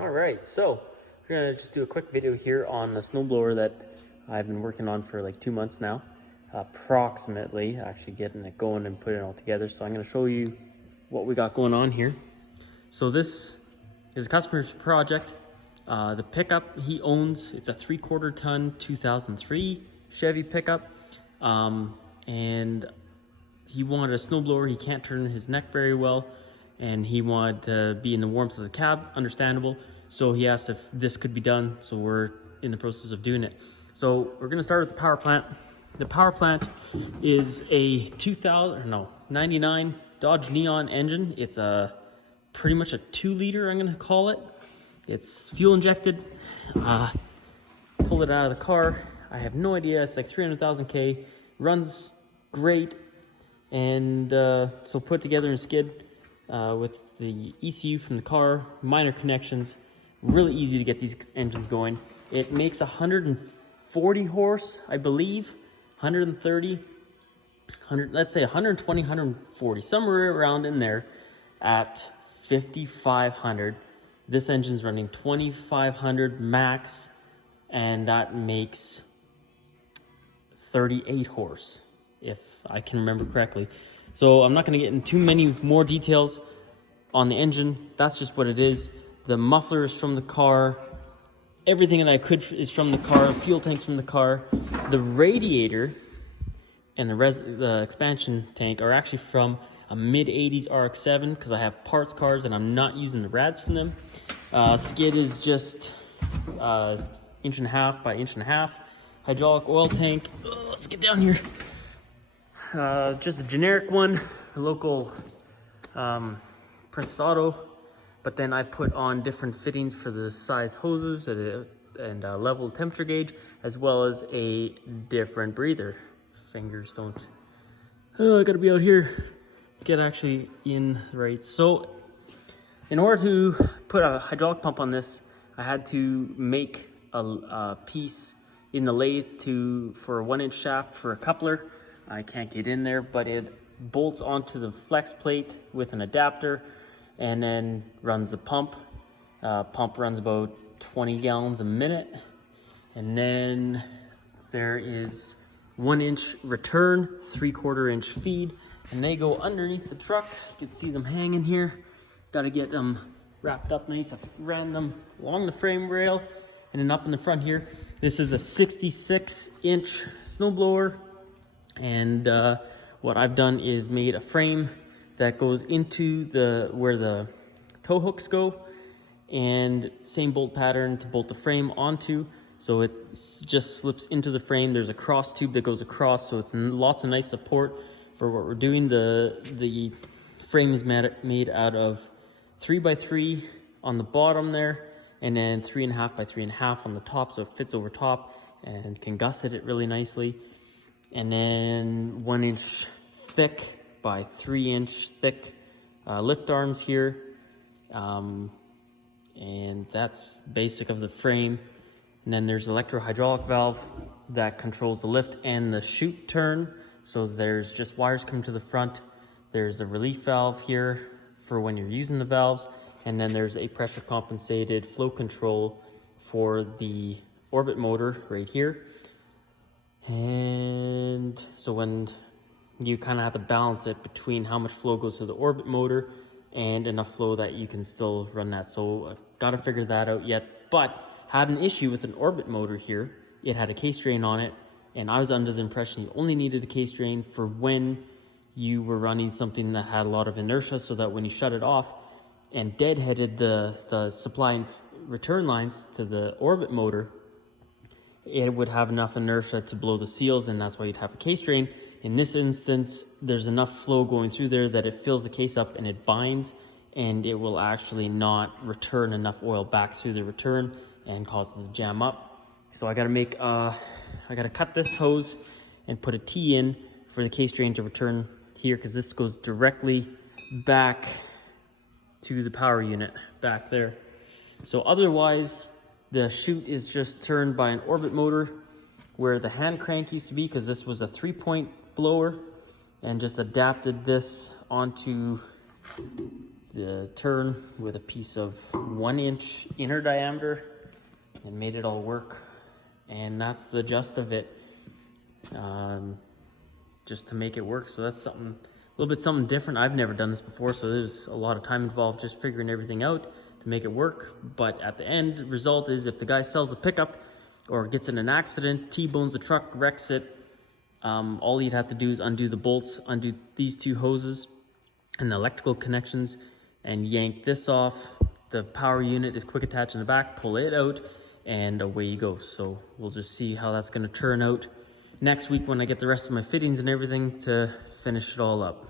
All right, so we're gonna just do a quick video here on the snowblower that I've been working on for like 2 months now, approximately, actually getting it going and putting it all together. So I'm gonna show you what we got going on here. So this is a customer's project. The pickup he owns, it's a 3/4 ton 2003 Chevy pickup, and he wanted a snowblower. He can't turn his neck very well, and he wanted to be in the warmth of the cab, understandable. So he asked if this could be done, so we're in the process of doing it. So we're gonna start with the power plant. The power plant is a 99 Dodge Neon engine. It's pretty much a 2-liter, I'm gonna call it. It's fuel injected. Pulled it out of the car. I have no idea, it's like 300,000 K. Runs great. And so put together and skid with the ECU from the car, minor connections. Really easy to get these engines going. It makes 140 horse, I believe, 130, let's say 120, 140, somewhere around in there at 5,500. This engine's running 2,500 max, and that makes 38 horse, if I can remember correctly. So I'm not gonna get into too many more details on the engine. That's just what it is. The muffler is from the car. Everything that I could is from the car. Fuel tank's from the car. The radiator and the expansion tank are actually from a mid-80s RX-7 because I have parts cars and I'm not using the rads from them. Skid is just 1.5 inch by 1.5 inch. Hydraulic oil tank. Oh, let's get down here. Just a generic one, a local Prince Auto, but then I put on different fittings for the size hoses and level temperature gauge, as well as a different breather. Fingers don't, I gotta be out here, get actually in right. So in order to put a hydraulic pump on this, I had to make a piece in the lathe for a 1-inch shaft for a coupler. I can't get in there, but it bolts onto the flex plate with an adapter and then runs the pump. Pump runs about 20 gallons a minute. And then there is 1-inch return, 3/4 inch feed, and they go underneath the truck. You can see them hanging here. Got to get them wrapped up nice. I ran them along the frame rail and then up in the front here. This is a 66-inch snowblower. And what I've done is made a frame that goes into where the tow hooks go, and same bolt pattern to bolt the frame onto, so it just slips into the frame. There's a cross tube that goes across, so it's lots of nice support for what we're doing. The frame is made out of 3x3 on the bottom there, and then 3.5 by 3.5 on the top, so it fits over top and can gusset it really nicely. And then 1-inch thick by 3-inch thick lift arms here. And that's basic of the frame. And then there's electro hydraulic valve that controls the lift and the chute turn. So there's just wires coming to the front. There's a relief valve here for when you're using the valves. And then there's a pressure compensated flow control for the orbit motor right here. And so when you kind of have to balance it between how much flow goes to the orbit motor and enough flow that you can still run that. So I've got to figure that out yet, but had an issue with an orbit motor here. It had a case drain on it, and I was under the impression you only needed a case drain for when you were running something that had a lot of inertia, so that when you shut it off and deadheaded the supply and return lines to the orbit motor, it would have enough inertia to blow the seals, and that's why you'd have a case drain. In this instance, there's enough flow going through there that it fills the case up and it binds, and it will actually not return enough oil back through the return and cause it to jam up. So I gotta cut this hose and put a T in for the case drain to return here, because this goes directly back to the power unit back there. So otherwise, the chute is just turned by an orbit motor where the hand crank used to be, because this was a 3-point blower, and just adapted this onto the turn with a piece of 1 inch inner diameter and made it all work. And that's the gist of it, just to make it work. So that's something, a little bit something different. I've never done this before, so there's a lot of time involved just figuring everything out to make it work. But at the end result is, if the guy sells the pickup or gets in an accident, T-bones the truck, wrecks it, all he'd have to do is undo the bolts, undo these 2 hoses and the electrical connections, and yank this off. The power unit is quick attach in the back, pull it out, and away you go. So we'll just see how that's gonna turn out next week when I get the rest of my fittings and everything to finish it all up.